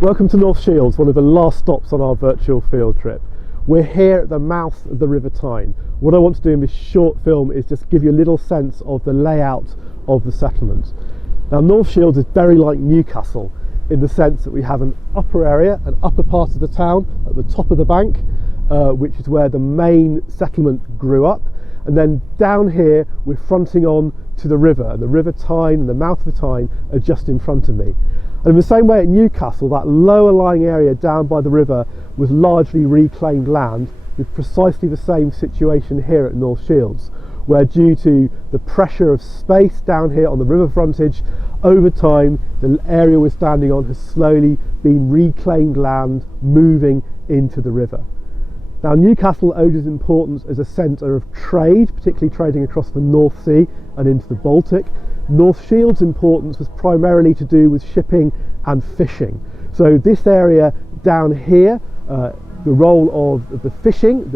Welcome to North Shields, one of the last stops on our virtual field trip. We're here at the mouth of the River Tyne. What I want to do in this short film is just give you a little sense of the layout of the settlement. Now, North Shields is very like Newcastle in the sense that we have an upper area, an upper part of the town at the top of the bank, which is where the main settlement grew up. And then down here we're fronting on to the river, and the River Tyne and the mouth of the Tyne are just in front of me. And in the same way at Newcastle, that lower lying area down by the river was largely reclaimed land, with precisely the same situation here at North Shields, where due to the pressure of space down here on the river frontage, over time the area we're standing on has slowly been reclaimed land moving into the river. Now, Newcastle owed its importance as a centre of trade, particularly trading across the North Sea and into the Baltic. North Shields' importance was primarily to do with shipping and fishing. So this area down here, the role of the fishing,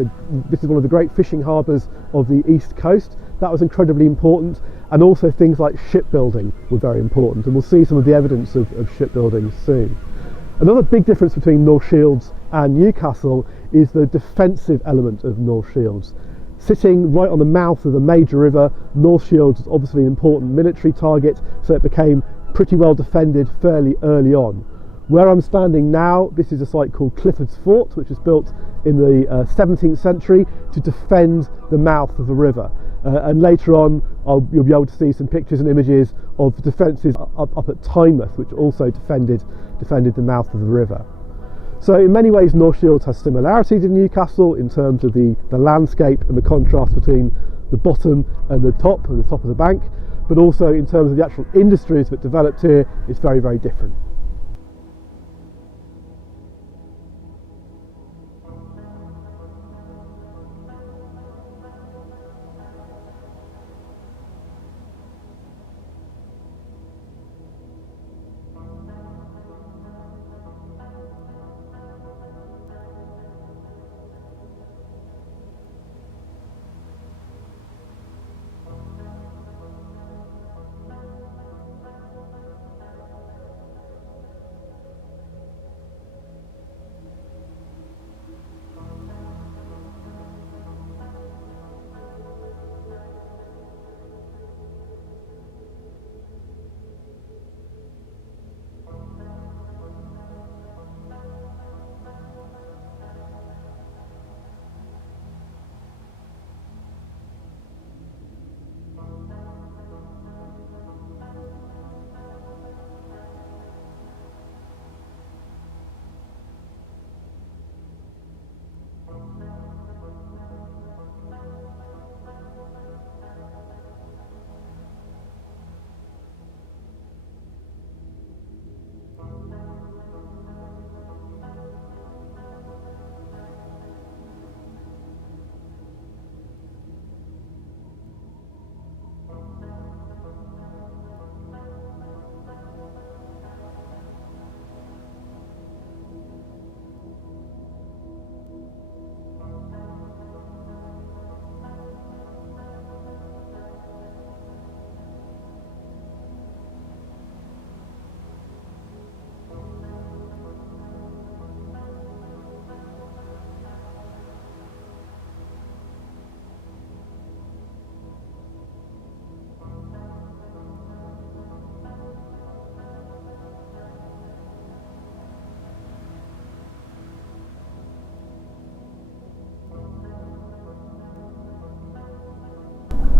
this is one of the great fishing harbours of the East Coast, that was incredibly important, and also things like shipbuilding were very important, and we'll see some of the evidence of shipbuilding soon. Another big difference between North Shields and Newcastle is the defensive element of North Shields. Sitting right on the mouth of the major river, North Shields was obviously an important military target, so it became pretty well defended fairly early on. Where I'm standing now, this is a site called Clifford's Fort, which was built in the 17th century to defend the mouth of the river. And later on, you'll be able to see some pictures and images of the defences up at Tynemouth, which also defended the mouth of the river. So in many ways, North Shields has similarities in Newcastle in terms of the landscape and the contrast between the bottom and the top of the bank, but also in terms of the actual industries that developed here, it's very, very different.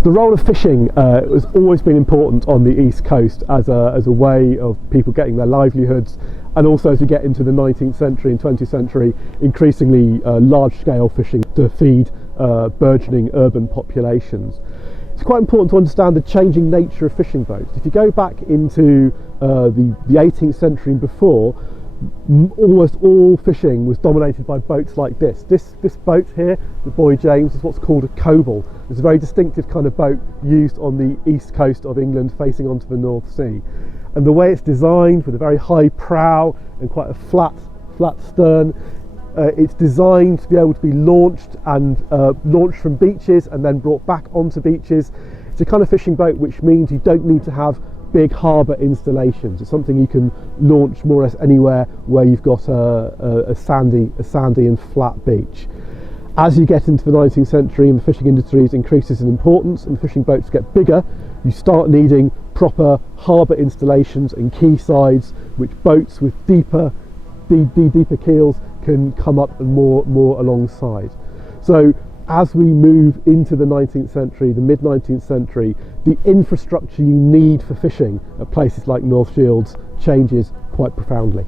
The role of fishing has always been important on the East Coast as a way of people getting their livelihoods, and also as we get into the 19th century and 20th century, increasingly large-scale fishing to feed burgeoning urban populations. It's quite important to understand the changing nature of fishing boats. If you go back into the 18th century and before, almost all fishing was dominated by boats like this. This boat here, the Boy James, is what's called a coble. It's a very distinctive kind of boat used on the east coast of England facing onto the North Sea. And the way it's designed, with a very high prow and quite a flat stern, it's designed to be able to be launched launched from beaches and then brought back onto beaches. It's a kind of fishing boat which means you don't need to have big harbour installations. It's something you can launch more or less anywhere where you've got a sandy and flat beach. As you get into the 19th century and the fishing industry increases in importance and fishing boats get bigger, you start needing proper harbour installations and quaysides, which boats with deeper keels can come up and more alongside. So as we move into the 19th century, the mid-19th century, the infrastructure you need for fishing at places like North Shields changes quite profoundly.